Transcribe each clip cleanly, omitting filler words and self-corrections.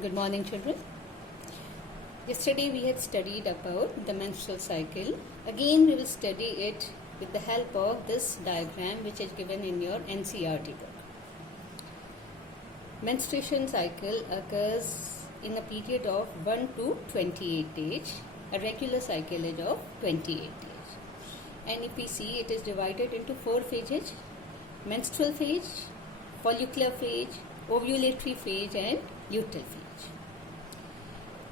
Good morning, children. Yesterday we had studied about the menstrual cycle. Again, we will study it with the help of this diagram which is given in your NCERT book. Menstruation cycle occurs in a period of 1 to 28 days. A regular cycle is of 28 days. And if we see, it is divided into 4 phases: menstrual phase, follicular phase, ovulatory phase and luteal phase.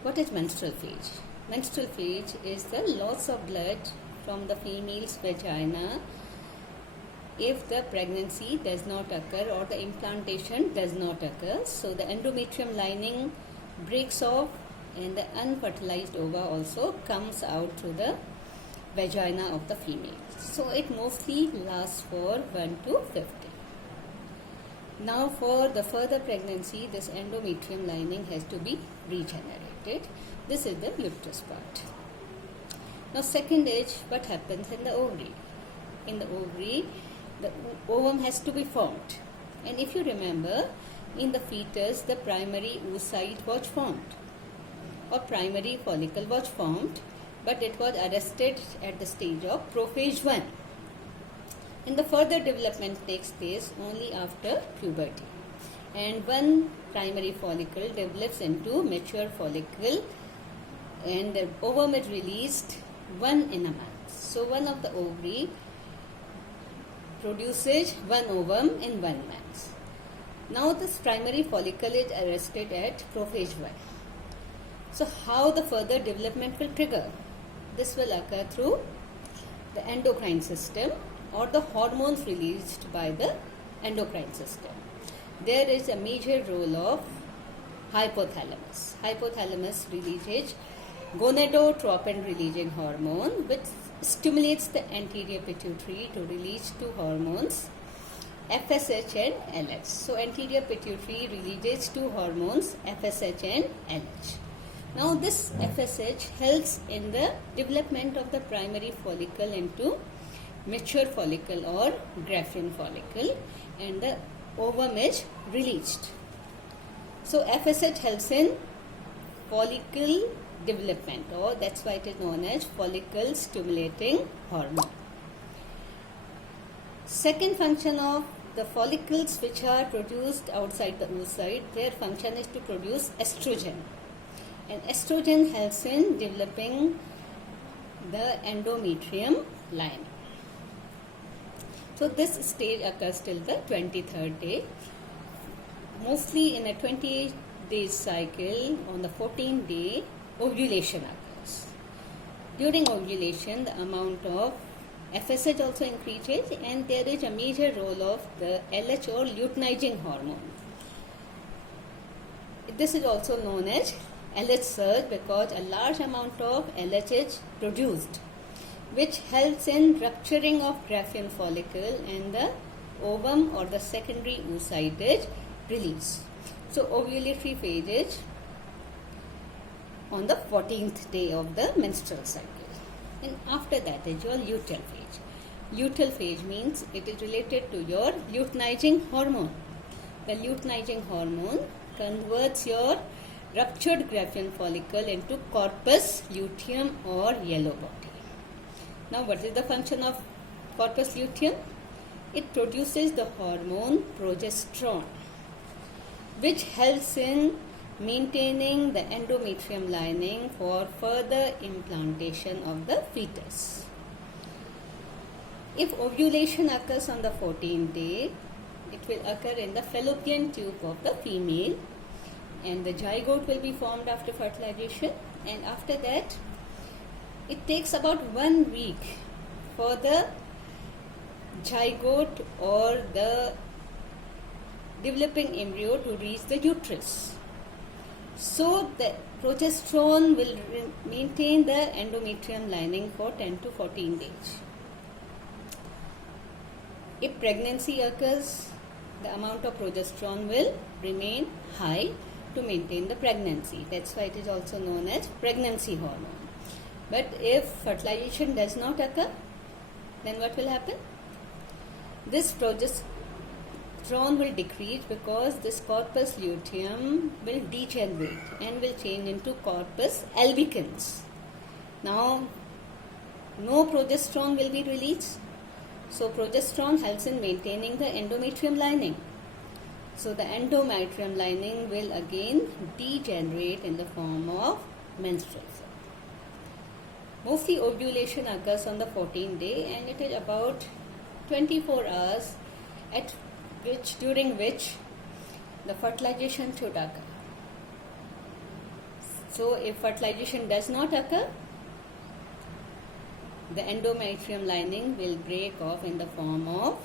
What is menstrual phase? Menstrual phase is the loss of blood from the female's vagina if the pregnancy does not occur or the implantation does not occur. So the endometrium lining breaks off and the unfertilized ova also comes out through the vagina of the female. So it mostly lasts for 1 to 50. Now for the further pregnancy, this endometrium lining has to be regenerated. This is the uterus part. Now second is what happens in the ovary. In the ovary, the ovum has to be formed. And if you remember, in the fetus, the primary oocyte was formed or primary follicle was formed, but it was arrested at the stage of prophase 1. And the further development takes place only after puberty. And one primary follicle develops into mature follicle and the ovum is released one in a month. So one of the ovary produces one ovum in 1 month. Now this primary follicle is arrested at prophase 1. So how the further development will trigger? This will occur through the endocrine system or the hormones released by the endocrine system. There is a major role of hypothalamus. Hypothalamus releases gonadotropin releasing hormone which stimulates the anterior pituitary to release 2 hormones, FSH and LH. So anterior pituitary releases 2 hormones, FSH and LH. Now this FSH helps in the development of the primary follicle into mature follicle or Graafian follicle and the ovum is released. So FSH helps in follicle development, or that's why it is known as follicle stimulating hormone. Second function of the follicles which are produced outside the oocyte, their function is to produce estrogen. And estrogen helps in developing the endometrium lining. So this stage occurs till the 23rd day. Mostly in a 28-day cycle, on the 14th day, ovulation occurs. During ovulation, the amount of FSH also increases and there is a major role of the LH or luteinizing hormone. This is also known as LH surge because a large amount of LH is produced, which helps in rupturing of Graafian follicle and the ovum or the secondary oocyte is released. So ovulatory phase is on the 14th day of the menstrual cycle. And after that is your luteal phase. Luteal phase means it is related to your luteinizing hormone. The luteinizing hormone converts your ruptured Graafian follicle into corpus luteum or yellow body. Now what is the function of corpus luteum? It produces the hormone progesterone which helps in maintaining the endometrium lining for further implantation of the fetus. If ovulation occurs on the 14th day, it will occur in the fallopian tube of the female and the zygote will be formed after fertilization, and after that it takes about 1 week for the zygote or the developing embryo to reach the uterus. So the progesterone will maintain the endometrium lining for 10 to 14 days. If pregnancy occurs, the amount of progesterone will remain high to maintain the pregnancy. That's why it is also known as pregnancy hormone. But if fertilization does not occur, then what will happen? This progesterone will decrease because this corpus luteum will degenerate and will change into corpus albicans. Now, no progesterone will be released. So, progesterone helps in maintaining the endometrium lining. So, the endometrium lining will again degenerate in the form of menstrual cycle. Mostly ovulation occurs on the 14th day, and it is about 24 hours during which the fertilization should occur. So, if fertilization does not occur, the endometrium lining will break off in the form of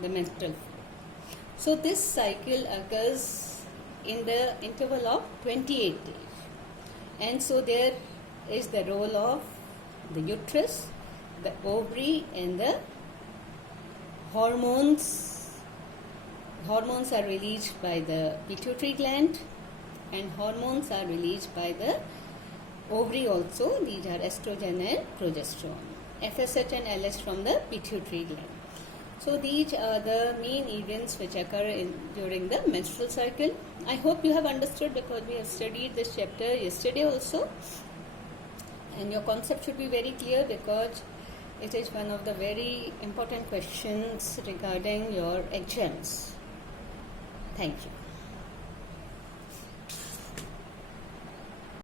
the menstrual flow. So, this cycle occurs in the interval of 28 days. And so, there is the role of the uterus, the ovary, and the hormones. Hormones are released by the pituitary gland, and hormones are released by the ovary also. These are estrogen and progesterone, FSH and LH from the pituitary gland. So these are the main events which occur during the menstrual cycle. I hope you have understood, because we have studied this chapter yesterday also, and your concept should be very clear, because it is one of the very important questions regarding your exams. Thank you.